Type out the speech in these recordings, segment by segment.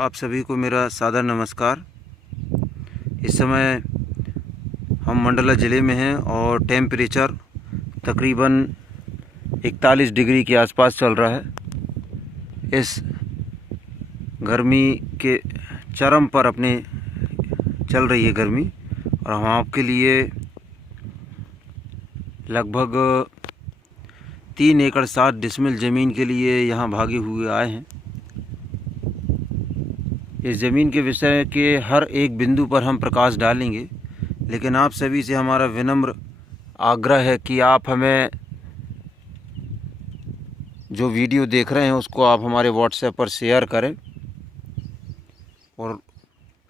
आप सभी को मेरा सादर नमस्कार। इस समय हम मंडला ज़िले में हैं और टेम्परेचर तकरीबन 41 डिग्री के आसपास चल रहा है। इस गर्मी के चरम पर अपने चल रही है गर्मी, और हम आपके लिए लगभग 3 एकड़ 7 डिसमिल ज़मीन के लिए यहाँ भागे हुए आए हैं। इस ज़मीन के विषय के हर एक बिंदु पर हम प्रकाश डालेंगे, लेकिन आप सभी से हमारा विनम्र आग्रह है कि आप हमें जो वीडियो देख रहे हैं उसको आप हमारे व्हाट्सएप पर शेयर करें और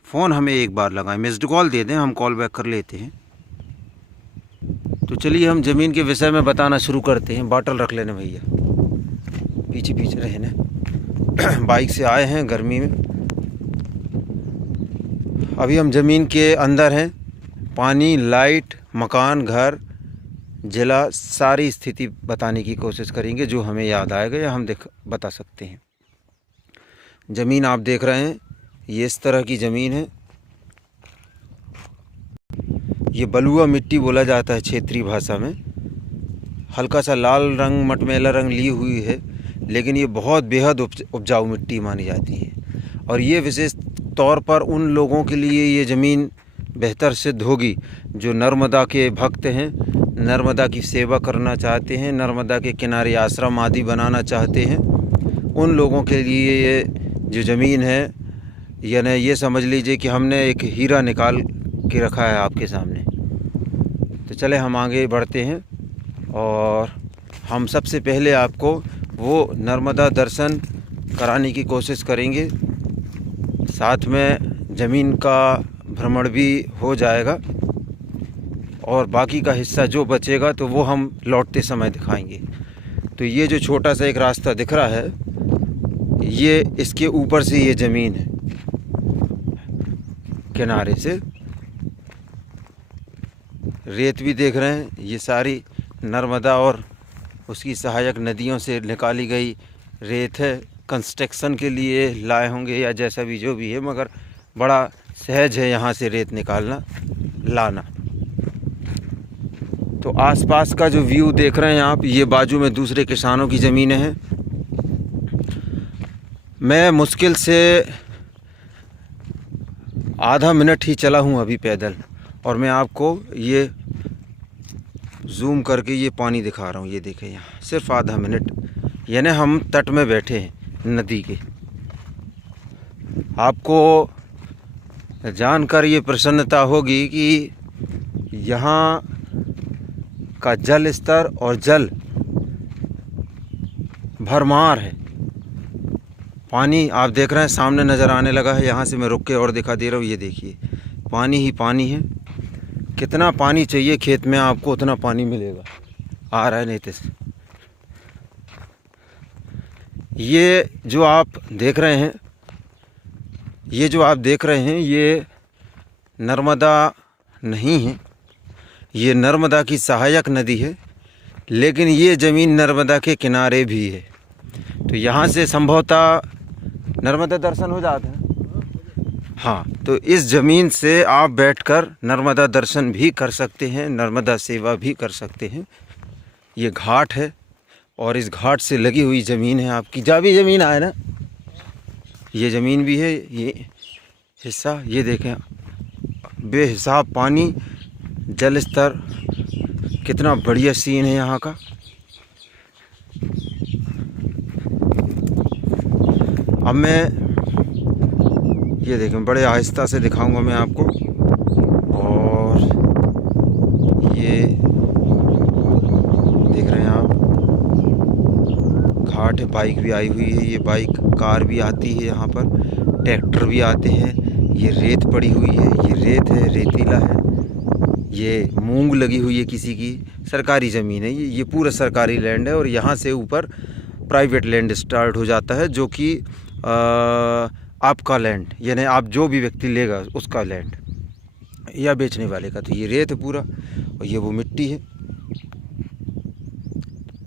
फ़ोन हमें एक बार लगाएं, मिस्ड कॉल दे दें, हम कॉल बैक कर लेते हैं। तो चलिए हम ज़मीन के विषय में बताना शुरू करते हैं। बाटल रख लेने भैया, पीछे पीछे रहने। बाइक से आए हैं गर्मी में। अभी हम ज़मीन के अंदर हैं। पानी, लाइट, मकान, घर, ज़िला, सारी स्थिति बताने की कोशिश करेंगे जो हमें याद आएगा या हम बता सकते हैं। ज़मीन आप देख रहे हैं, ये इस तरह की ज़मीन है। ये बलुआ मिट्टी बोला जाता है क्षेत्रीय भाषा में। हल्का सा लाल रंग, मटमैला रंग ली हुई है, लेकिन ये बहुत बेहद उपजाऊ मिट्टी मानी जाती है। और ये विशेष तौर पर उन लोगों के लिए ये ज़मीन बेहतर सिद्ध होगी जो नर्मदा के भक्त हैं, नर्मदा की सेवा करना चाहते हैं, नर्मदा के किनारे आश्रम आदि बनाना चाहते हैं। उन लोगों के लिए ये जो ज़मीन है, यानी ये समझ लीजिए कि हमने एक हीरा निकाल के रखा है आपके सामने। तो चले हम आगे बढ़ते हैं और हम सबसे पहले आपको वो नर्मदा दर्शन कराने की कोशिश करेंगे। साथ में ज़मीन का भ्रमण भी हो जाएगा और बाकी का हिस्सा जो बचेगा तो वो हम लौटते समय दिखाएंगे। तो ये जो छोटा सा एक रास्ता दिख रहा है, ये इसके ऊपर से ये ज़मीन है, किनारे से रेत भी देख रहे हैं। ये सारी नर्मदा और उसकी सहायक नदियों से निकाली गई रेत है। कंस्ट्रक्शन के लिए लाए होंगे या जैसा भी जो भी है, मगर बड़ा सहज है यहाँ से रेत निकालना लाना। तो आसपास का जो व्यू देख रहे हैं आप, ये बाजू में दूसरे किसानों की ज़मीनें हैं। मैं मुश्किल से आधा मिनट ही चला हूँ अभी पैदल, और मैं आपको ये जूम करके ये पानी दिखा रहा हूँ। ये देखें, यहाँ सिर्फ आधा मिनट, यानी हम तट में बैठे हैं नदी के। आपको जानकर ये प्रसन्नता होगी कि यहाँ का जल स्तर और जल भरमार है। पानी आप देख रहे हैं सामने नज़र आने लगा है। यहाँ से मैं रुक के और दिखा दे रहा हूँ। ये देखिए, पानी ही पानी है। कितना पानी चाहिए खेत में आपको, उतना पानी मिलेगा। आ रहा है नहीं से। ये जो आप देख रहे हैं, ये नर्मदा नहीं है, ये नर्मदा की सहायक नदी है, लेकिन ये ज़मीन नर्मदा के किनारे भी है। तो यहाँ से संभवतः नर्मदा दर्शन हो जाता है। हाँ, तो इस ज़मीन से आप बैठकर नर्मदा दर्शन भी कर सकते हैं, नर्मदा सेवा भी कर सकते हैं। ये घाट है और इस घाट से लगी हुई ज़मीन है आपकी। जहाँ भी ज़मीन आए ना, ये ज़मीन भी है। ये हिस्सा ये देखें, बेहिसाब पानी, जल स्तर, कितना बढ़िया सीन है यहाँ का। अब मैं ये देखें, बड़े आहिस्ता से दिखाऊंगा मैं आपको। और ये देख रहे हैं आप, घाट है, बाइक भी आई हुई है। ये बाइक, कार भी आती है यहाँ पर, ट्रैक्टर भी आते हैं। ये रेत पड़ी हुई है, ये रेत है, रेतीला है। ये मूंग लगी हुई है किसी की। सरकारी ज़मीन है ये पूरा सरकारी लैंड है। और यहाँ से ऊपर प्राइवेट लैंड स्टार्ट हो जाता है, जो कि आपका लैंड, यानी आप जो भी व्यक्ति लेगा उसका लैंड या बेचने वाले का। तो ये रेत है पूरा, और ये वो मिट्टी है।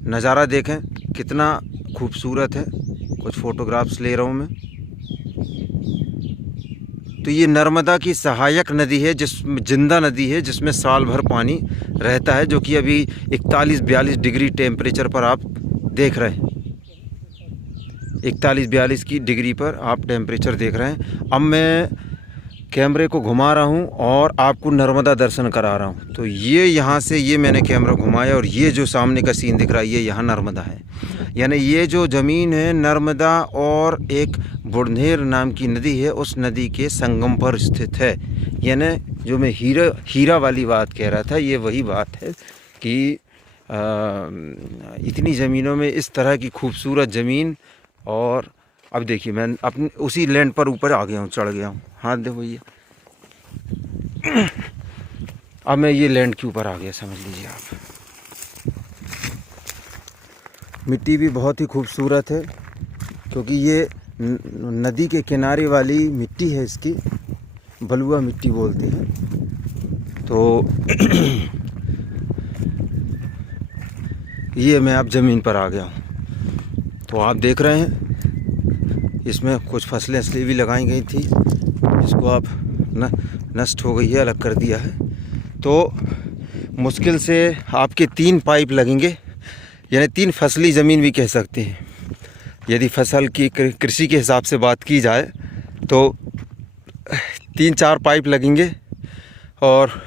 नज़ारा देखें कितना खूबसूरत है। कुछ फ़ोटोग्राफ्स ले रहा हूँ मैं। तो ये नर्मदा की सहायक नदी है, जिंदा नदी है, जिसमें साल भर पानी रहता है, जो कि अभी 41-42 डिग्री टेम्परेचर पर आप देख रहे हैं। 41-42 की डिग्री पर आप टेम्परेचर देख रहे हैं। अब मैं कैमरे को घुमा रहा हूँ और आपको नर्मदा दर्शन करा रहा हूँ। तो ये यहाँ से ये मैंने कैमरा घुमाया और ये जो सामने का सीन दिख रहा है, ये यहाँ नर्मदा है। यानी ये जो ज़मीन है नर्मदा और एक बुढ़नेर नाम की नदी है, उस नदी के संगम पर स्थित है। यानी जो मैं हीरा वाली बात कह रहा था, ये वही बात है कि इतनी ज़मीनों में इस तरह की खूबसूरत ज़मीन। और अब देखिए मैं अपने उसी लैंड पर ऊपर आ गया हूँ, चढ़ गया हूँ। हाथ दे भैया। अब मैं ये लैंड के ऊपर आ गया, समझ लीजिए आप। मिट्टी भी बहुत ही खूबसूरत है, क्योंकि ये नदी के किनारे वाली मिट्टी है, इसकी बलुआ मिट्टी बोलते हैं। तो ये मैं अब ज़मीन पर आ गया हूँ। तो आप देख रहे हैं इसमें कुछ फसलें असली भी लगाई गई थी, जिसको अब नष्ट हो गई है, अलग कर दिया है। तो मुश्किल से आपके 3 पाइप लगेंगे, यानी 3 फसली ज़मीन भी कह सकते हैं। यदि फसल की कृषि के हिसाब से बात की जाए तो 3-4 पाइप लगेंगे और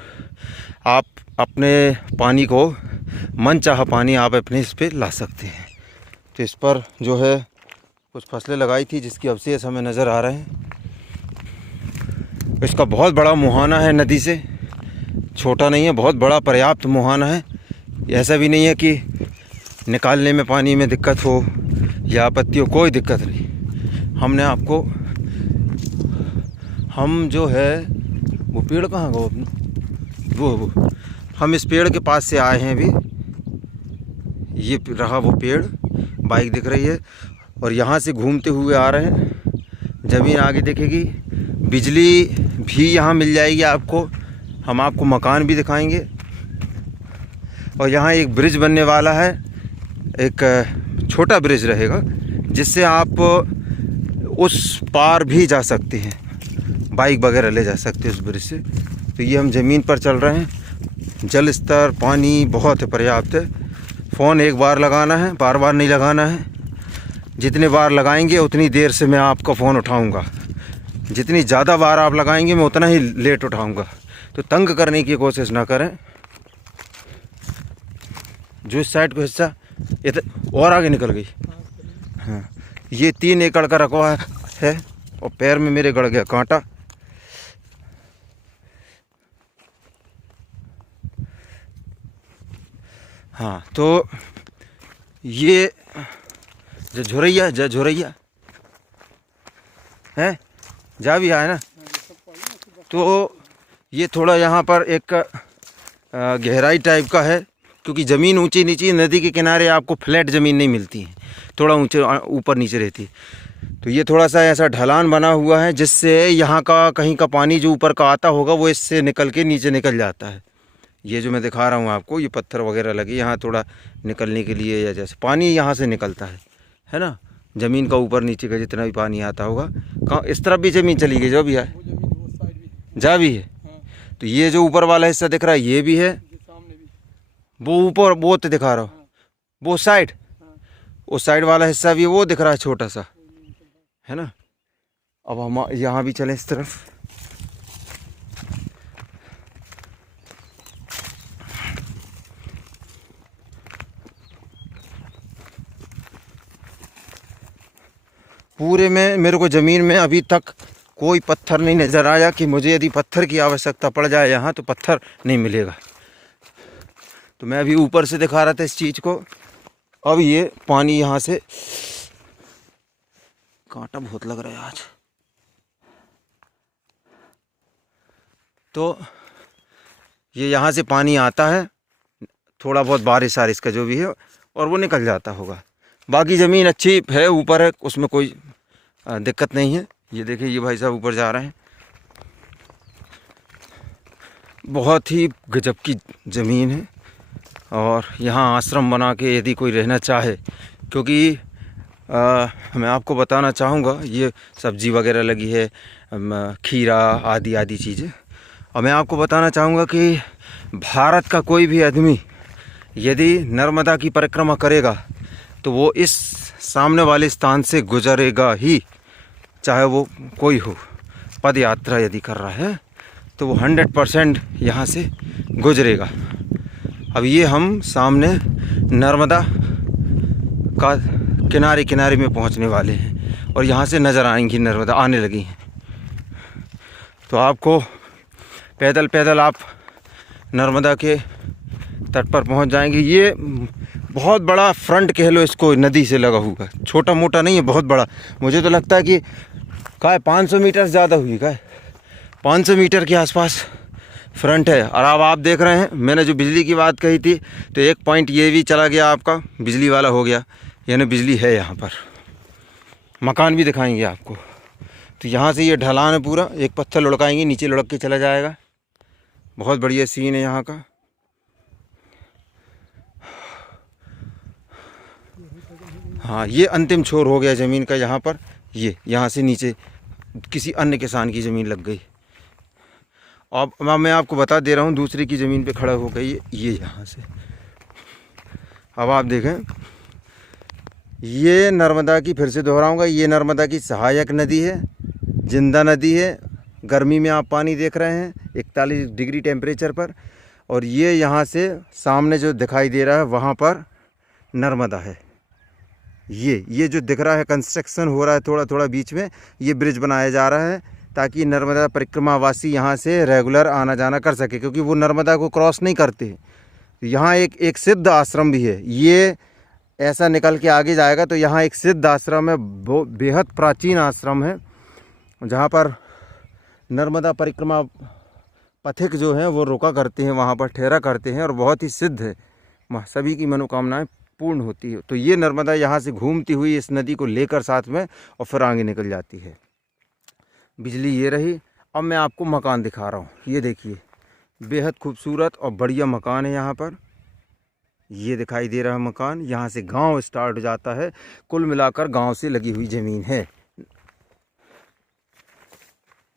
आप अपने पानी को मनचाहा पानी आप अपने इस पे ला सकते हैं। तो इस पर जो है कुछ फसलें लगाई थी, जिसकी अवशेष हमें नज़र आ रहे हैं। इसका बहुत बड़ा मुहाना है, नदी से छोटा नहीं है, बहुत बड़ा पर्याप्त मुहाना है। ऐसा भी नहीं है कि निकालने में पानी में दिक्कत हो या आपत्ति हो, कोई दिक्कत नहीं। हमने आपको, हम जो है वो पेड़ कहाँ गो अपना, वो हम इस पेड़ के पास से आए हैं अभी। ये रहा वो पेड़, बाइक दिख रही है, और यहाँ से घूमते हुए आ रहे हैं। ज़मीन आगे दिखेगी, बिजली भी यहाँ मिल जाएगी आपको। हम आपको मकान भी दिखाएंगे। और यहाँ एक ब्रिज बनने वाला है, एक छोटा ब्रिज रहेगा, जिससे आप उस पार भी जा सकते हैं, बाइक वगैरह ले जा सकते हैं उस ब्रिज से। तो ये हम ज़मीन पर चल रहे हैं। जल स्तर, पानी बहुत पर्याप्त है। फ़ोन एक बार लगाना है, बार बार नहीं लगाना है। जितने बार लगाएंगे उतनी देर से मैं आपका फ़ोन उठाऊंगा। जितनी ज़्यादा बार आप लगाएंगे मैं उतना ही लेट उठाऊंगा। तो तंग करने की कोशिश ना करें। जो इस साइड को हिस्सा और आगे निकल गई। हाँ, ये 3 एकड़ का रकबा है और पैर में मेरे गड़ गया कांटा। हाँ, तो ये जो झुरैया है, जा भी है ना। तो ये थोड़ा यहाँ पर एक गहराई टाइप का है, क्योंकि ज़मीन ऊंची नीची, नदी के किनारे आपको फ्लैट ज़मीन नहीं मिलती है, थोड़ा ऊंचे ऊपर नीचे रहती है। तो ये थोड़ा सा ऐसा ढलान बना हुआ है, जिससे यहाँ का कहीं का पानी जो ऊपर का आता होगा वो इससे निकल के नीचे निकल जाता है। ये जो मैं दिखा रहा हूँ आपको, ये पत्थर वगैरह लगे यहाँ थोड़ा निकलने के लिए, या जैसे पानी यहाँ से निकलता है ना। ज़मीन का ऊपर नीचे का जितना भी पानी आता होगा, कहाँ इस तरफ भी ज़मीन चली गई, जो भी है जा भी है। तो ये जो ऊपर वाला हिस्सा दिख रहा है ये भी है, वो ऊपर वो तो दिखा रहा हूँ, वो साइड, उस साइड वाला हिस्सा भी वो दिख रहा है छोटा सा, है ना। अब हम यहाँ भी चलें इस तरफ। पूरे में मेरे को ज़मीन में अभी तक कोई पत्थर नहीं नज़र आया कि मुझे यदि पत्थर की आवश्यकता पड़ जाए यहाँ तो पत्थर नहीं मिलेगा। तो मैं अभी ऊपर से दिखा रहा था इस चीज़ को। अब ये पानी यहाँ से, कांटा बहुत लग रहा है आज। तो ये यहाँ से पानी आता है, थोड़ा बहुत बारिश आरिश का जो भी है, और वो निकल जाता होगा। बाकी ज़मीन अच्छी है, ऊपर है, उसमें कोई दिक्कत नहीं है। ये देखिए, ये भाई साहब ऊपर जा रहे हैं। बहुत ही गजब की ज़मीन है। और यहाँ आश्रम बना के यदि कोई रहना चाहे, क्योंकि मैं आपको बताना चाहूँगा, ये सब्ज़ी वगैरह लगी है, खीरा आदि आदि चीज़ें। और मैं आपको बताना चाहूँगा कि भारत का कोई भी आदमी यदि नर्मदा की परिक्रमा करेगा तो वो इस सामने वाले स्थान से गुजरेगा ही, चाहे वो कोई हो। पद यात्रा यदि कर रहा है तो वो 100% यहाँ से गुजरेगा। अब ये हम सामने नर्मदा का किनारे किनारे में पहुँचने वाले हैं और यहाँ से नज़र आएंगी, नर्मदा आने लगी हैं। तो आपको पैदल पैदल आप नर्मदा के तट पर पहुँच जाएंगे। ये बहुत बड़ा फ्रंट कह लो इसको, नदी से लगा हुआ, छोटा मोटा नहीं है, बहुत बड़ा। मुझे तो लगता है कि 500 मीटर ज़्यादा हुई, 500 मीटर के आसपास फ्रंट है। और अब आप देख रहे हैं, मैंने जो बिजली की बात कही थी तो एक पॉइंट ये भी चला गया आपका, बिजली वाला हो गया, यानी बिजली है यहाँ पर। मकान भी दिखाएंगे आपको। तो यहाँ से ये ढलान है पूरा, एक पत्थर लुढ़काएंगे, नीचे लुढ़क के चला जाएगा। बहुत बढ़िया सीन है यहाँ का। हाँ, ये अंतिम छोर हो गया ज़मीन का यहाँ पर। ये यहाँ से नीचे किसी अन्य किसान की ज़मीन लग गई। अब मैं आपको बता दे रहा हूँ, दूसरे की ज़मीन पे खड़ा हो गई ये यहाँ से। अब आप देखें, ये नर्मदा की, फिर से दोहराऊँगा, ये नर्मदा की सहायक नदी है, जिंदा नदी है। गर्मी में आप पानी देख रहे हैं 41 डिग्री टेम्परेचर पर। और ये यहाँ से सामने जो दिखाई दे रहा है वहाँ पर नर्मदा है। ये जो दिख रहा है, कंस्ट्रक्शन हो रहा है थोड़ा थोड़ा बीच में, ये ब्रिज बनाया जा रहा है ताकि नर्मदा परिक्रमावासी यहाँ से रेगुलर आना जाना कर सके, क्योंकि वो नर्मदा को क्रॉस नहीं करते। यहाँ एक सिद्ध आश्रम भी है। ये ऐसा निकल के आगे जाएगा तो यहाँ एक सिद्ध आश्रम है, बेहद प्राचीन आश्रम है, जहाँ पर नर्मदा परिक्रमा पथिक जो हैं वो रुका करते हैं, वहाँ पर ठहरा करते हैं और बहुत ही सिद्ध है, सभी की मनोकामनाएं पूर्ण होती है। तो ये नर्मदा यहाँ से घूमती हुई इस नदी को लेकर साथ में और फिर आगे निकल जाती है। बिजली ये रही। अब मैं आपको मकान दिखा रहा हूँ। ये देखिए, बेहद खूबसूरत और बढ़िया मकान है यहाँ पर। ये दिखाई दे रहा है मकान, यहाँ से गांव स्टार्ट हो जाता है। कुल मिलाकर गांव से लगी हुई ज़मीन है।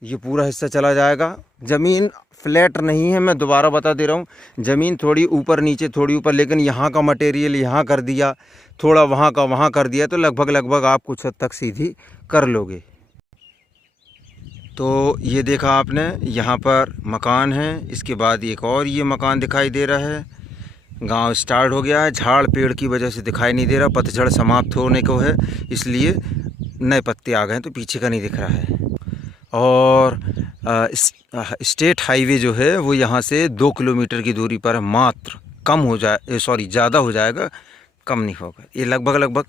ये पूरा हिस्सा चला जाएगा। ज़मीन फ्लैट नहीं है, मैं दोबारा बता दे रहा हूँ। ज़मीन थोड़ी ऊपर नीचे, थोड़ी ऊपर, लेकिन यहाँ का मटेरियल यहाँ कर दिया, थोड़ा वहाँ का वहाँ कर दिया, तो लगभग आप कुछ हद तक सीधी कर लोगे। तो ये देखा आपने, यहाँ पर मकान है। इसके बाद एक और ये मकान दिखाई दे रहा है। गांव स्टार्ट हो गया है। झाड़ पेड़ की वजह से दिखाई नहीं दे रहा, पतझड़ समाप्त होने को है, इसलिए नए पत्ते आ गए हैं, तो पीछे का नहीं दिख रहा है। और स्टेट हाईवे जो है वो यहाँ से 2 किलोमीटर की दूरी पर मात्र, ज़्यादा हो जाएगा, कम नहीं होगा। ये लगभग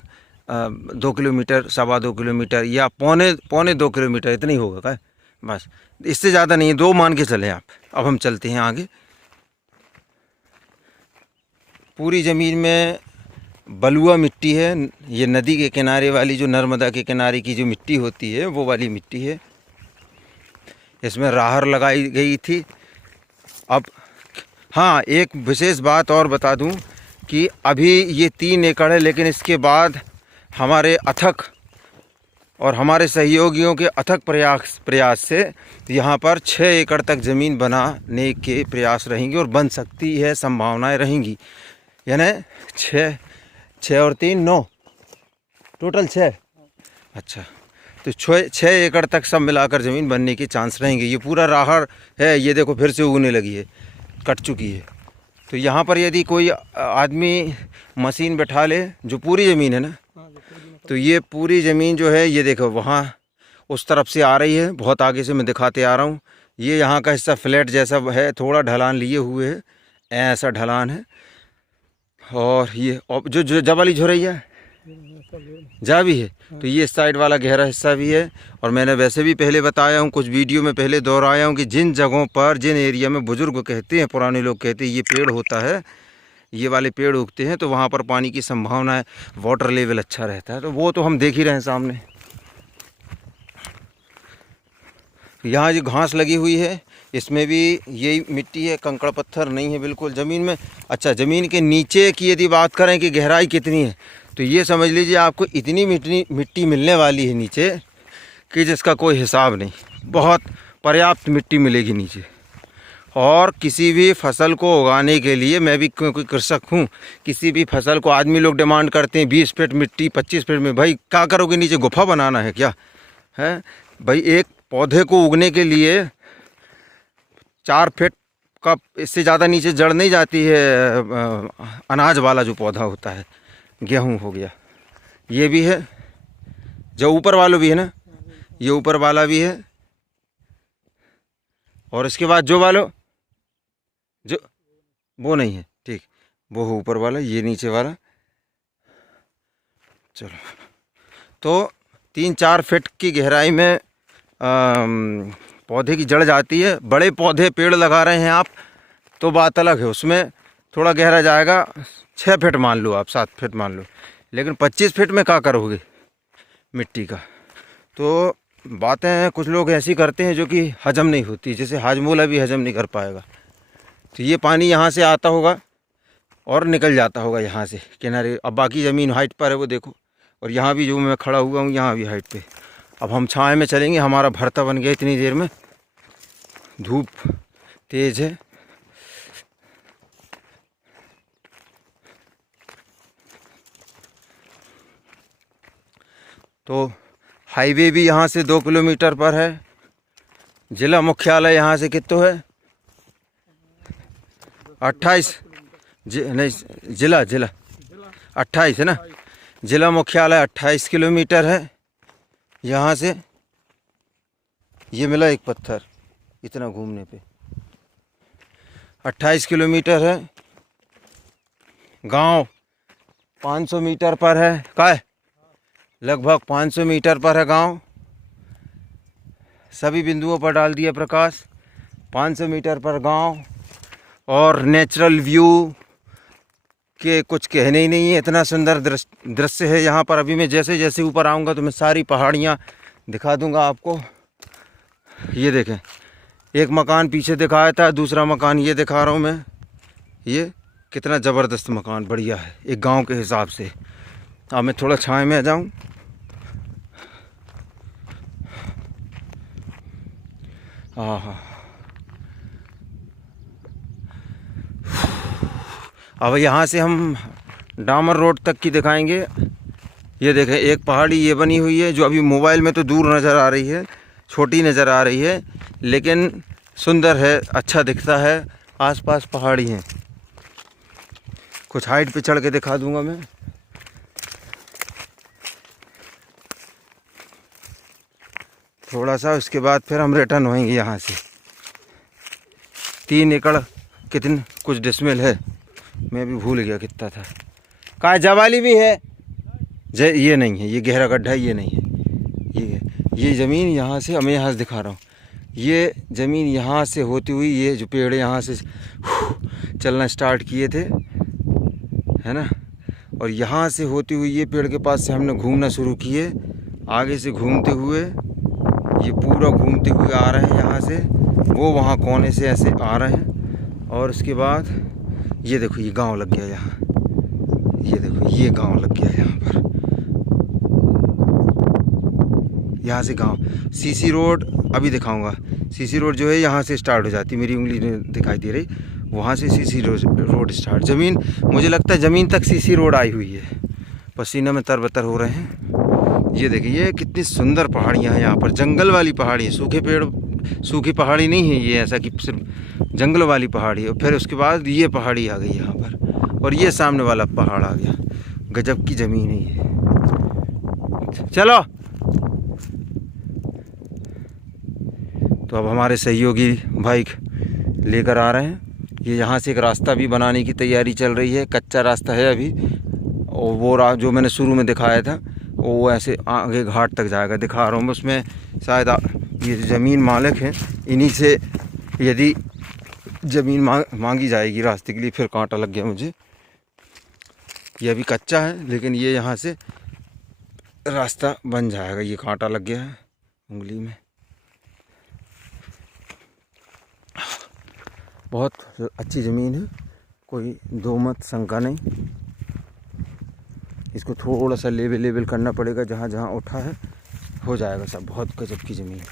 2 किलोमीटर, 2.25 किलोमीटर या पौने 2 किलोमीटर इतना ही होगा क्या, बस, इससे ज़्यादा नहीं है। 2 मान के चलें आप। अब हम चलते हैं आगे। पूरी ज़मीन में बलुआ मिट्टी है। ये नदी के किनारे वाली, जो नर्मदा के किनारे की जो मिट्टी होती है वो वाली मिट्टी है। इसमें राहर लगाई गई थी। अब हाँ, एक विशेष बात और बता दूं कि अभी ये 3 एकड़ है, लेकिन इसके बाद हमारे अथक और हमारे सहयोगियों के अथक प्रयास से यहाँ पर 6 एकड़ तक ज़मीन बनाने के प्रयास रहेंगे और बन सकती है, संभावनाएं रहेंगी। यानी 6 और 3 9, टोटल 6। अच्छा, तो 6 एकड़ तक सब मिलाकर ज़मीन बनने के चांस रहेंगे। ये पूरा राहर है, ये देखो फिर से उगने लगी है, कट चुकी है। तो यहाँ पर यदि कोई आदमी मशीन बैठा ले, जो पूरी ज़मीन है ना, तो ये पूरी ज़मीन जो है, ये देखो वहाँ उस तरफ से आ रही है, बहुत आगे से मैं दिखाते आ रहा हूँ। ये यहाँ का हिस्सा फ्लैट जैसा है, थोड़ा ढलान लिए हुए है, ऐसा ढलान है। और ये जो जबली झुरैया जा भी है, तो ये साइड वाला गहरा हिस्सा भी है। और मैंने वैसे भी पहले बताया हूँ, कुछ वीडियो में पहले दोहराया हूँ कि जिन जगहों पर, जिन एरिया में बुज़ुर्ग कहते हैं, पुराने लोग कहते हैं ये पेड़ होता है, ये वाले पेड़ उगते हैं, तो वहाँ पर पानी की संभावना है, वाटर लेवल अच्छा रहता है। तो वो तो हम देख ही रहे हैं सामने। यहाँ जो घास लगी हुई है, इसमें भी यही मिट्टी है, कंकड़ पत्थर नहीं है बिल्कुल ज़मीन में। अच्छा, ज़मीन के नीचे की यदि बात करें कि गहराई कितनी है, तो ये समझ लीजिए आपको इतनी मिट्टी मिलने वाली है नीचे कि जिसका कोई हिसाब नहीं। बहुत पर्याप्त मिट्टी मिलेगी नीचे। और किसी भी फसल को उगाने के लिए, मैं भी क्योंकि कृषक हूँ, किसी भी फसल को आदमी लोग डिमांड करते हैं 20 फीट मिट्टी, 25 फीट में। भाई क्या करोगे, नीचे गुफा बनाना है क्या है भाई? एक पौधे को उगने के लिए 4 फीट का, इससे ज़्यादा नीचे जड़ नहीं जाती है। अनाज वाला जो पौधा होता है, गेहूँ हो गया, ये भी है, जो ऊपर वालों भी है ना, ये ऊपर वाला भी है। और इसके बाद जो वालों, जो वो नहीं है, ठीक, वो है ऊपर वाला, ये नीचे वाला। चलो, तो 3-4 फीट की गहराई में पौधे की जड़ जाती है। बड़े पौधे पेड़ लगा रहे हैं आप तो बात अलग है, उसमें थोड़ा गहरा जाएगा, 6 फीट मान लो आप, 7 फीट मान लो। लेकिन 25 फीट में क्या करोगे मिट्टी का? तो बातें हैं, कुछ लोग ऐसी करते हैं जो कि हजम नहीं होती, जैसे हाजमोला भी हजम नहीं कर पाएगा। तो ये पानी यहाँ से आता होगा और निकल जाता होगा यहाँ से किनारे। अब बाकी ज़मीन हाइट पर है वो देखो, और यहाँ भी जो मैं खड़ा हुआ हूँ यहाँ भी हाइट पे। अब हम छाए में चलेंगे, हमारा भरता बन गया इतनी देर में, धूप तेज़ है। तो हाईवे भी यहाँ से 2 किलोमीटर पर है। जिला मुख्यालय यहाँ से कितना है? 28 नहीं, जिला 28 है ना। जिला मुख्यालय 28 किलोमीटर है यहाँ से। ये मिला एक पत्थर इतना घूमने पे, 28 किलोमीटर है। गांव 500 मीटर पर है, काय लगभग 500 मीटर पर है गांव। सभी बिंदुओं पर डाल दिया प्रकाश। 500 मीटर पर गांव, और नेचुरल व्यू के कुछ कहने ही नहीं है, इतना सुंदर दृश्य है यहाँ पर। अभी मैं जैसे जैसे ऊपर आऊँगा तो मैं सारी पहाड़ियाँ दिखा दूँगा आपको। ये देखें, एक मकान पीछे दिखाया था, दूसरा मकान ये दिखा रहा हूँ मैं। ये कितना ज़बरदस्त मकान, बढ़िया है एक गांव के हिसाब से। अब मैं थोड़ा छाए में आ जाऊँ। हाँ, अब यहाँ से हम डामर रोड तक की दिखाएंगे। ये देखें, एक पहाड़ी ये बनी हुई है जो अभी मोबाइल में तो दूर नज़र आ रही है, छोटी नज़र आ रही है, लेकिन सुंदर है, अच्छा दिखता है। आसपास पहाड़ी हैं, कुछ हाइट पे चढ़ के दिखा दूंगा मैं। थोड़ा सा, उसके बाद फिर हम रिटर्न होएंगे यहाँ से। 3 एकड़ कितने कुछ डिसमिल है, मैं भी भूल गया कितना था। कहाँ जवाली भी है? ये नहीं है, ये गहरा गड्ढा ये नहीं है। ये ज़मीन यहाँ से, मैं यहाँ से दिखा रहा हूँ, ये ज़मीन यहाँ से होती हुई, ये जो पेड़ यहाँ से चलना स्टार्ट किए थे, है ना, और यहाँ से होती हुई ये पेड़ के पास से हमने घूमना शुरू किए। आगे से घूमते हुए ये पूरा घूमते हुए आ रहे हैं यहाँ से, वो वहाँ कोने से ऐसे आ रहे हैं। और उसके बाद ये देखो, ये गांव लग गया यहाँ। ये देखो, ये गांव लग गया यहाँ पर। यहाँ से गांव, सीसी रोड अभी दिखाऊंगा। सीसी रोड जो है यहाँ से स्टार्ट हो जाती, मेरी उंगली दिखाई दे रही, वहाँ से सीसी रोड स्टार्ट। ज़मीन, मुझे लगता है ज़मीन तक सीसी रोड आई हुई है। पसीना में तरबतर हो रहे हैं। ये देखिए, ये कितनी सुंदर पहाड़ियाँ हैं यहाँ पर, जंगल वाली पहाड़ी है, सूखे पेड़, सूखी पहाड़ी नहीं है ये, ऐसा कि सिर्फ जंगल वाली पहाड़ी है। और फिर उसके बाद ये पहाड़ी आ गई यहाँ पर, और ये सामने वाला पहाड़ आ गया। गजब की ज़मीन है ये। चलो, तो अब हमारे सहयोगी भाई लेकर आ रहे हैं। ये यहाँ से एक रास्ता भी बनाने की तैयारी चल रही है, कच्चा रास्ता है अभी। और वो जो मैंने शुरू में दिखाया था, वो ऐसे आगे घाट तक जाएगा, दिखा रहा हूँ मैं। उसमें शायद ये ज़मीन मालिक हैं, इन्हीं से यदि ज़मीन मांगी जाएगी रास्ते के लिए। फिर कांटा लग गया मुझे, ये अभी कच्चा है, लेकिन ये यहाँ से रास्ता बन जाएगा। ये कांटा लग गया है उंगली में। बहुत अच्छी ज़मीन है, कोई दो मत शंका नहीं। इसको थोड़ा सा लेवल करना पड़ेगा, जहाँ जहाँ उठा है हो जाएगा सब। बहुत गजब की ज़मीन है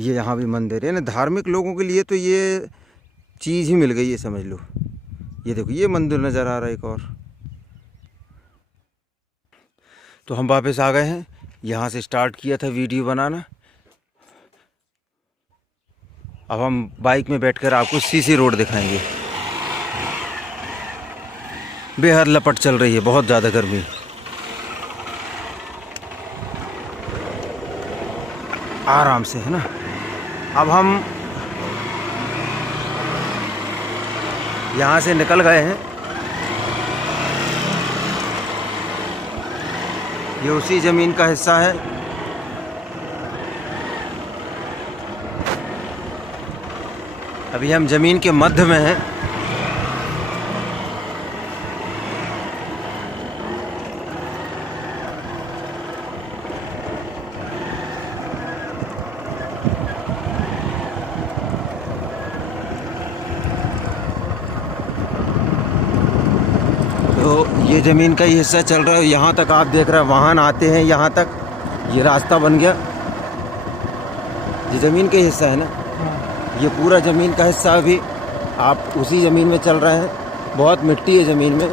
ये। यहाँ भी मंदिर है ना, धार्मिक लोगों के लिए तो ये चीज़ ही मिल गई है समझ लो। ये देखो ये मंदिर नज़र आ रहा है एक और। तो हम वापस आ गए हैं, यहाँ से स्टार्ट किया था वीडियो बनाना। अब हम बाइक में बैठकर आपको सीसी रोड दिखाएंगे। बेहद लपट चल रही है, बहुत ज़्यादा गर्मी। आराम से है ना। अब हम यहाँ से निकल गए हैं। ये उसी ज़मीन का हिस्सा है। अभी हम ज़मीन के मध्य में हैं। तो ये ज़मीन का ही हिस्सा चल रहा है। यहाँ तक आप देख रहे हैं वाहन आते हैं, यहाँ तक ये रास्ता बन गया। ये ज़मीन का ही हिस्सा है ना, ये पूरा ज़मीन का हिस्सा। अभी आप उसी ज़मीन में चल रहे हैं। बहुत मिट्टी है ज़मीन में।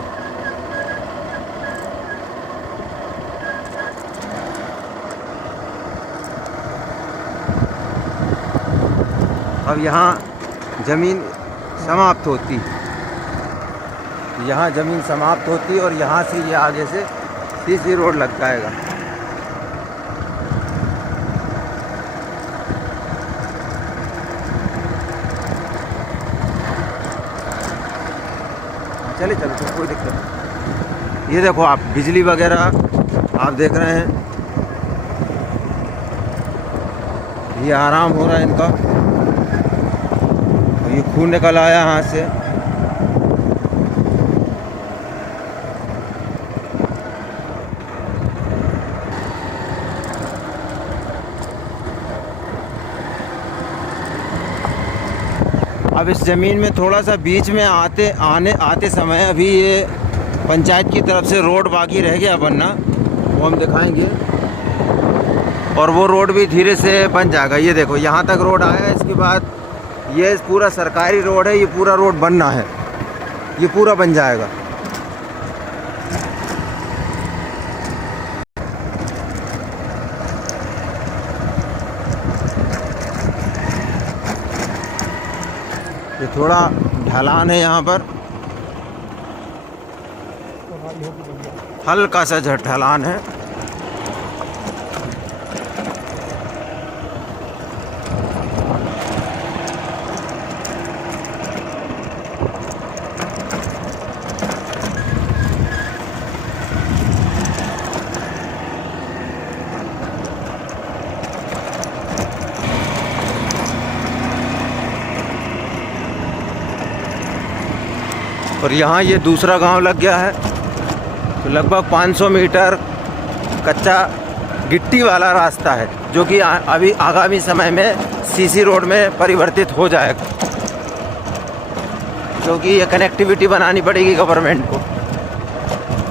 अब यहाँ ज़मीन समाप्त होती, यहाँ ज़मीन समाप्त होती और यहाँ से ये आगे से सीसी रोड लग जाएगा। चले चलो तो कोई दिक्कत नहीं। ये देखो आप बिजली वगैरह आप देख रहे हैं, ये आराम हो रहा है इनका। ये खून निकल आया हाथ से। अब इस ज़मीन में थोड़ा सा बीच में आते समय अभी ये पंचायत की तरफ से रोड बाकी रह गया बनना, वो हम दिखाएंगे। और वो रोड भी धीरे से बन जाएगा। ये देखो यहाँ तक रोड आया है, इसके बाद ये पूरा सरकारी रोड है। ये पूरा रोड बनना है, ये पूरा बन जाएगा। ये थोड़ा ढलान है यहाँ पर, हल्का सा ढलान है। और यहाँ ये दूसरा गांव लग गया है। तो लगभग 500 मीटर कच्चा गिट्टी वाला रास्ता है, जो कि अभी आगामी समय में सीसी रोड में परिवर्तित हो जाएगा, क्योंकि ये कनेक्टिविटी बनानी पड़ेगी गवर्नमेंट को।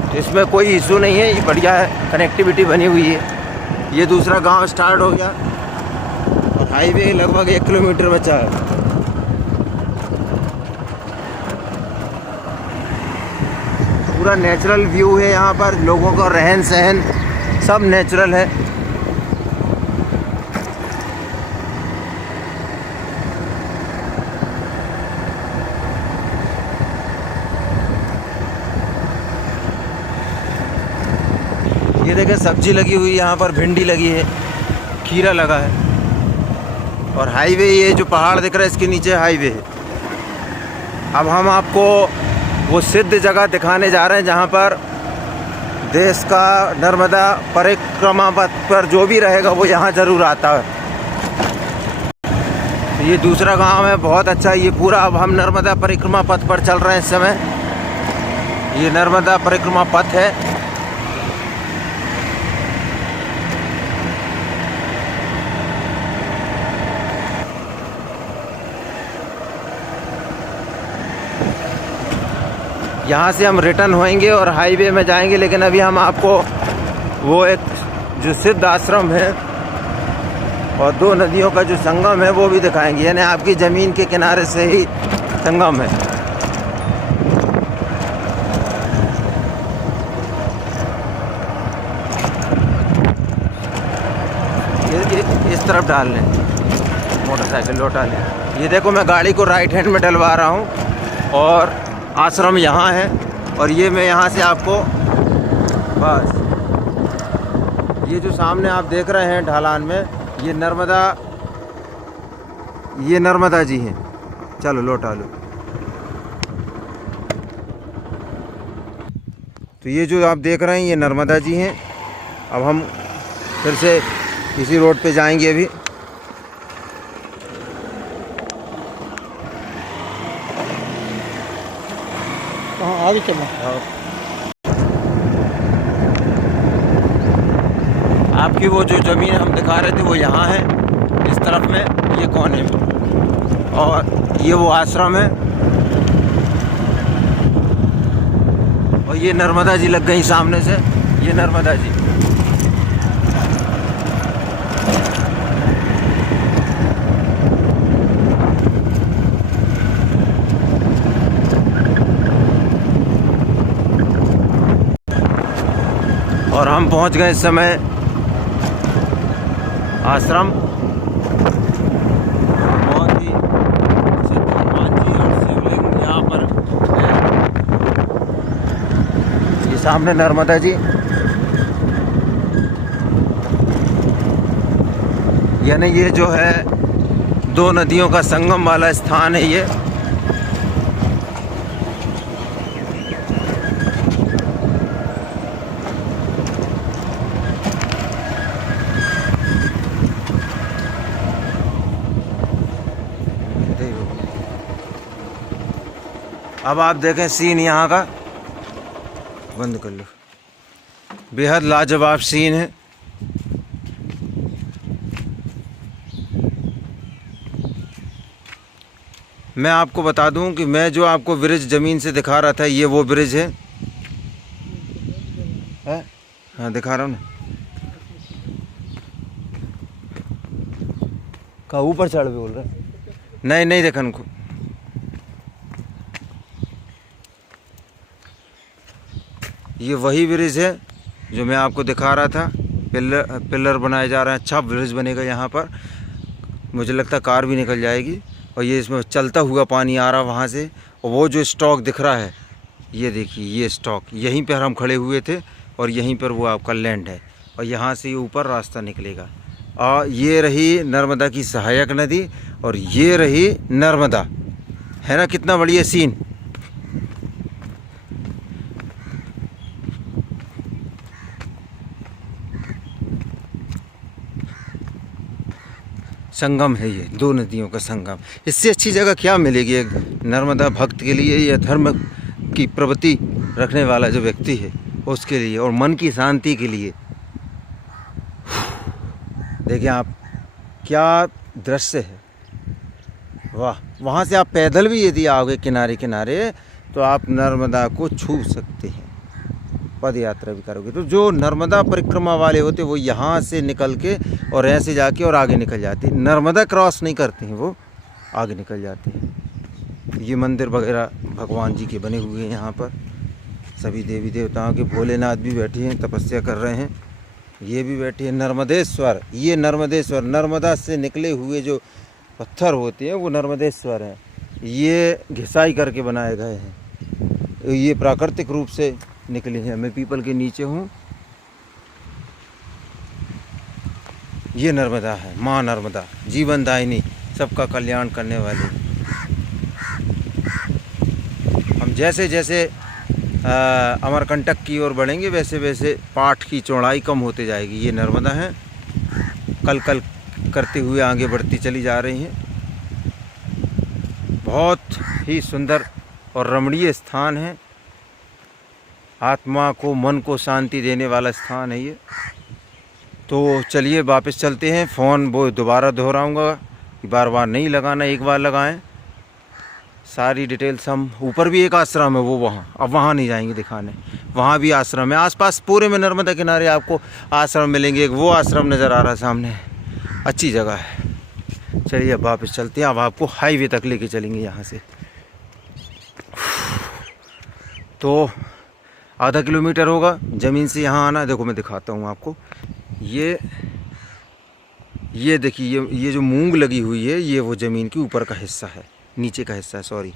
तो इसमें कोई इशू नहीं है, ये बढ़िया है, कनेक्टिविटी बनी हुई है। ये दूसरा गांव स्टार्ट हो गया और हाईवे लगभग 1 किलोमीटर बचा है। पूरा नेचुरल व्यू है यहाँ पर, लोगों का रहन सहन सब नेचुरल है। ये देखें सब्जी लगी हुई, यहाँ पर भिंडी लगी है, खीरा लगा है। और हाईवे, ये जो पहाड़ दिख रहा है इसके नीचे हाईवे है। अब हम आपको वो सिद्ध जगह दिखाने जा रहे हैं जहाँ पर देश का नर्मदा परिक्रमा पथ पर जो भी रहेगा वो यहाँ ज़रूर आता है। तो ये दूसरा गांव है, बहुत अच्छा। ये पूरा अब हम नर्मदा परिक्रमा पथ पर चल रहे हैं इस समय। ये नर्मदा परिक्रमा पथ है। यहाँ से हम रिटर्न होएंगे और हाईवे में जाएंगे, लेकिन अभी हम आपको वो एक जो सिद्ध आश्रम है और दो नदियों का जो संगम है वो भी दिखाएंगे, यानी आपकी ज़मीन के किनारे से ही संगम है। ये इस तरफ डाल लें, मोटरसाइकिल लौटा लें। ये देखो मैं गाड़ी को राइट हैंड में डलवा रहा हूँ और आश्रम यहाँ है, और ये मैं यहाँ से आपको बस ये जो सामने आप देख रहे हैं ढलान में, ये नर्मदा जी हैं। चलो लौटा लो। तो ये जो आप देख रहे हैं ये नर्मदा जी हैं। अब हम फिर से इसी रोड पे जाएंगे अभी। आगे चलो। आपकी वो जो ज़मीन हम दिखा रहे थे वो यहाँ है, इस तरफ में, ये कोने में, और ये वो आश्रम है, और ये नर्मदा जी लग गई सामने से, ये नर्मदा जी। और हम पहुंच गए इस समय आश्रम। बहुत ही सिद्ध हनुमान जी और शिवलिंग यहाँ पर है। ये सामने नर्मदा जी, यानी ये जो है दो नदियों का संगम वाला स्थान है ये। अब आप देखें सीन यहाँ का, बंद कर लो, बेहद लाजवाब सीन है। मैं आपको बता दूं कि मैं जो आपको ब्रिज ज़मीन से दिखा रहा था, ये वो ब्रिज है। हाँ दिखा रहा हूँ ना, का ऊपर चढ़ भी बोल रहा है। नहीं नहीं देखा उनको। ये वही ब्रिज है जो मैं आपको दिखा रहा था। पिलर बनाए जा रहे हैं, अच्छा ब्रिज बनेगा यहाँ पर। मुझे लगता है कार भी निकल जाएगी। और ये इसमें चलता हुआ पानी आ रहा वहाँ से, और वो जो स्टॉक दिख रहा है, ये देखिए, ये स्टॉक, यहीं पर हम खड़े हुए थे और यहीं पर वो आपका लैंड है, और यहाँ से ऊपर रास्ता निकलेगा। और ये रही नर्मदा की सहायक नदी, और ये रही नर्मदा, है ना, कितना बढ़िया सीन। संगम है ये, दो नदियों का संगम। इससे अच्छी जगह क्या मिलेगी एक नर्मदा भक्त के लिए, या धर्म की प्रवृत्ति रखने वाला जो व्यक्ति है उसके लिए, और मन की शांति के लिए। देखिए आप, क्या दृश्य है, वाह। वहाँ से आप पैदल भी यदि आओगे किनारे किनारे तो आप नर्मदा को छू सकते हैं, पद यात्रा भी करोगे। तो जो नर्मदा परिक्रमा वाले होते वो यहाँ से निकल के और ऐसे जाके और आगे निकल जाते हैं, नर्मदा क्रॉस नहीं करते हैं, वो आगे निकल जाते हैं। ये मंदिर वगैरह भगवान जी के बने हुए हैं यहाँ पर, सभी देवी देवताओं के। भोलेनाथ भी बैठे हैं, तपस्या कर रहे हैं। ये भी बैठे हैं, नर्मदेश्वर, ये नर्मदेश्वर, नर्मदा से निकले हुए जो पत्थर होते हैं वो नर्मदेश्वर हैं। ये घिसाई करके बनाए गए हैं, ये प्राकृतिक रूप से निकले हैं। मैं पीपल के नीचे हूँ, ये नर्मदा है, माँ नर्मदा, जीवन दायिनी, सबका कल्याण करने वाली। हम जैसे जैसे अमरकंटक की ओर बढ़ेंगे वैसे वैसे पाठ की चौड़ाई कम होते जाएगी। ये नर्मदा है, कल कल करते हुए आगे बढ़ती चली जा रही हैं। बहुत ही सुंदर और रमणीय स्थान है, आत्मा को, मन को शांति देने वाला स्थान है ये। तो चलिए वापस चलते हैं। फ़ोन वो दोबारा दोहराऊंगा, बार बार नहीं लगाना, एक बार लगाएं। सारी डिटेल्स हम, ऊपर भी एक आश्रम है वो वहाँ, अब वहाँ नहीं जाएंगे दिखाने, वहाँ भी आश्रम है। आसपास पूरे में नर्मदा किनारे आपको आश्रम मिलेंगे। एक वो आश्रम नज़र आ रहा है सामने, अच्छी जगह है। चलिए अब वापस चलते हैं, अब आपको हाईवे तक लेके चलेंगे यहाँ से। तो आधा किलोमीटर होगा ज़मीन से यहाँ आना। देखो मैं दिखाता हूँ आपको, ये देखिए, ये जो मूंग लगी हुई है, ये वो ज़मीन के ऊपर का हिस्सा है, नीचे का हिस्सा है, सॉरी।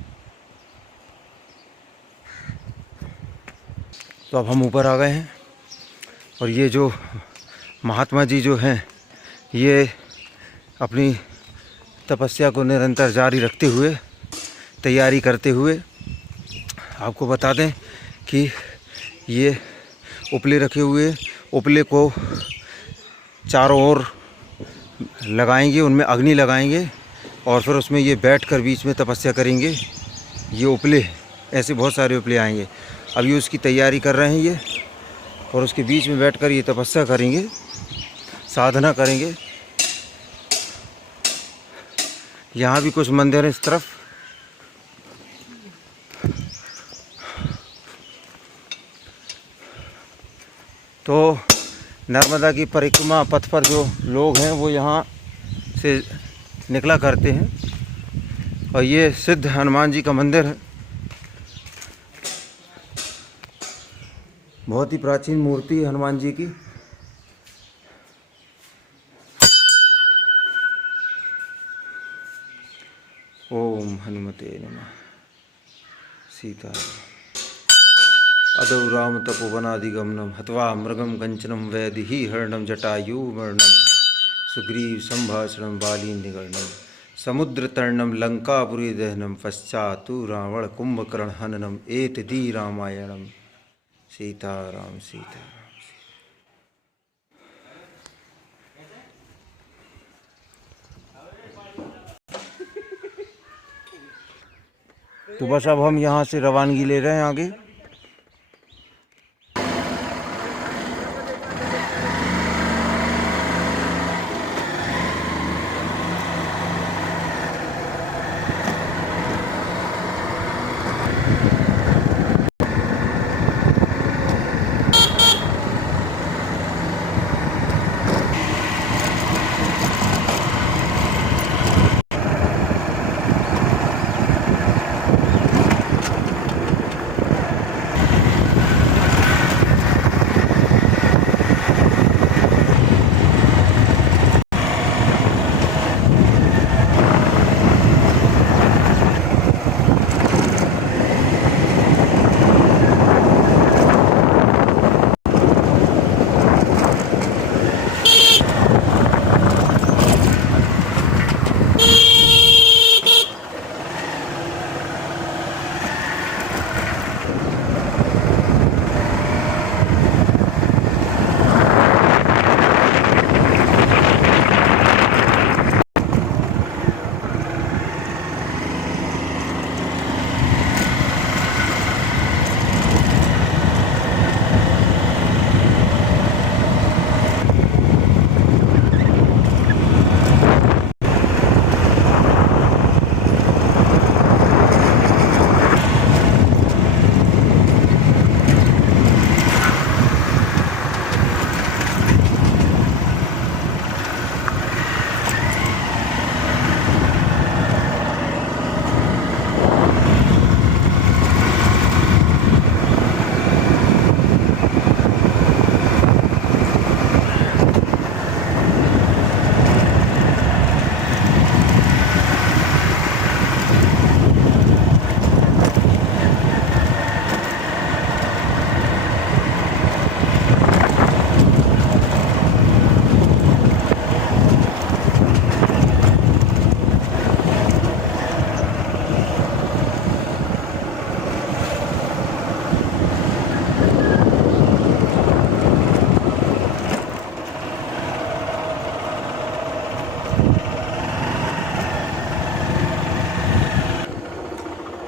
तो अब हम ऊपर आ गए हैं, और ये जो महात्मा जी जो हैं, ये अपनी तपस्या को निरंतर जारी रखते हुए, तैयारी करते हुए, आपको बता दें कि ये उपले रखे हुए, उपले को चारों ओर लगाएंगे, उनमें अग्नि लगाएंगे, और फिर उसमें ये बैठकर बीच में तपस्या करेंगे। ये उपले, ऐसे बहुत सारे उपले आएंगे। अब ये उसकी तैयारी कर रहे हैं ये, और उसके बीच में बैठकर ये तपस्या करेंगे, साधना करेंगे। यहाँ भी कुछ मंदिर हैं इस तरफ। तो नर्मदा की परिक्रमा पथ पर जो लोग हैं वो यहाँ से निकला करते हैं। और ये सिद्ध हनुमान जी का मंदिर है, बहुत ही प्राचीन मूर्ति है हनुमान जी की। ओम हनुमते नमः। सीता अदौ राम तपोवनादिगमनम हत्वा मृगम कंचनम वैदिही हरणम जटायु वर्णम सुग्रीव संभाषणम बाली निगरणम समुद्र तरणम लंकापुरी दहनम पश्चातु रावण कुंभकर्ण हननम एतदी रामायणम। सीताराम सीताराम। तो बस अब हम यहाँ से रवानगी ले रहे हैं आगे।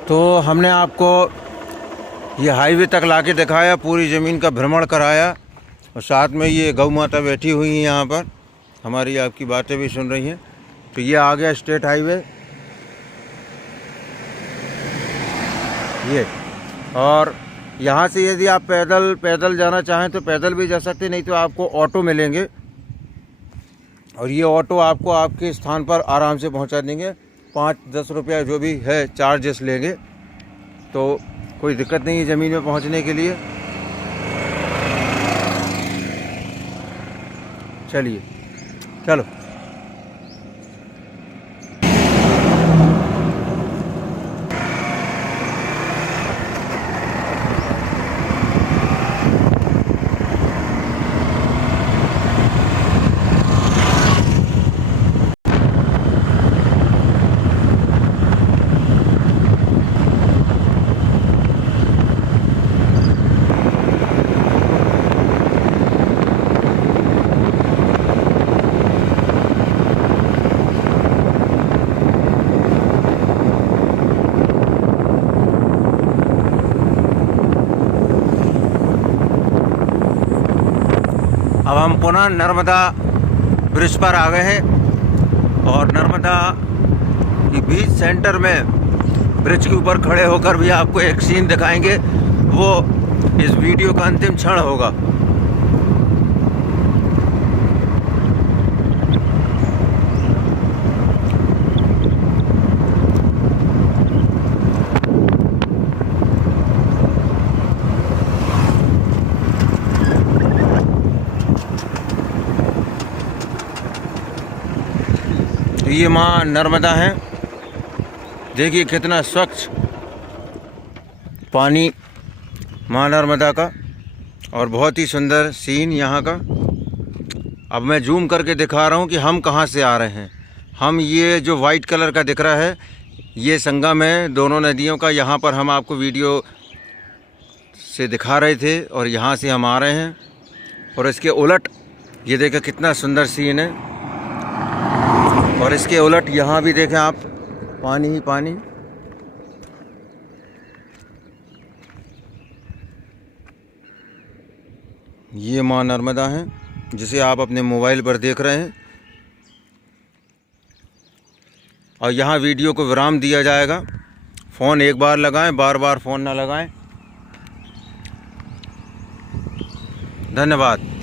तो हमने आपको ये हाईवे तक लाके दिखाया, पूरी ज़मीन का भ्रमण कराया, और साथ में ये गौ माता बैठी हुई हैं यहाँ पर, हमारी आपकी बातें भी सुन रही हैं। तो ये आ गया स्टेट हाईवे। ये। और यहाँ से यदि आप पैदल जाना चाहें तो पैदल भी जा सकते, नहीं तो आपको ऑटो मिलेंगे और ये ऑटो आपको आपके स्थान पर आराम से पहुँचा देंगे। 5-10 रुपया जो भी है चार्जेस लेंगे, तो कोई दिक्कत नहीं है ज़मीन में पहुँचने के लिए। चलिए चलो। अब हम पुनः नर्मदा ब्रिज पर आ गए हैं और नर्मदा की बीच सेंटर में ब्रिज के ऊपर खड़े होकर भी आपको एक सीन दिखाएंगे, वो इस वीडियो का अंतिम क्षण होगा। तो ये माँ नर्मदा है, देखिए कितना स्वच्छ पानी माँ नर्मदा का और बहुत ही सुंदर सीन यहाँ का। अब मैं जूम करके दिखा रहा हूँ कि हम कहाँ से आ रहे हैं। हम ये जो वाइट कलर का दिख रहा है ये संगम है दोनों नदियों का। यहाँ पर हम आपको वीडियो से दिखा रहे थे और यहाँ से हम आ रहे हैं। और इसके उलट ये देखें कितना सुंदर सीन है, और इसके उलट यहाँ भी देखें आप पानी ही पानी। ये माँ नर्मदा है जिसे आप अपने मोबाइल पर देख रहे हैं और यहाँ वीडियो को विराम दिया जाएगा। फ़ोन एक बार लगाएं, बार बार फ़ोन ना लगाएं। धन्यवाद।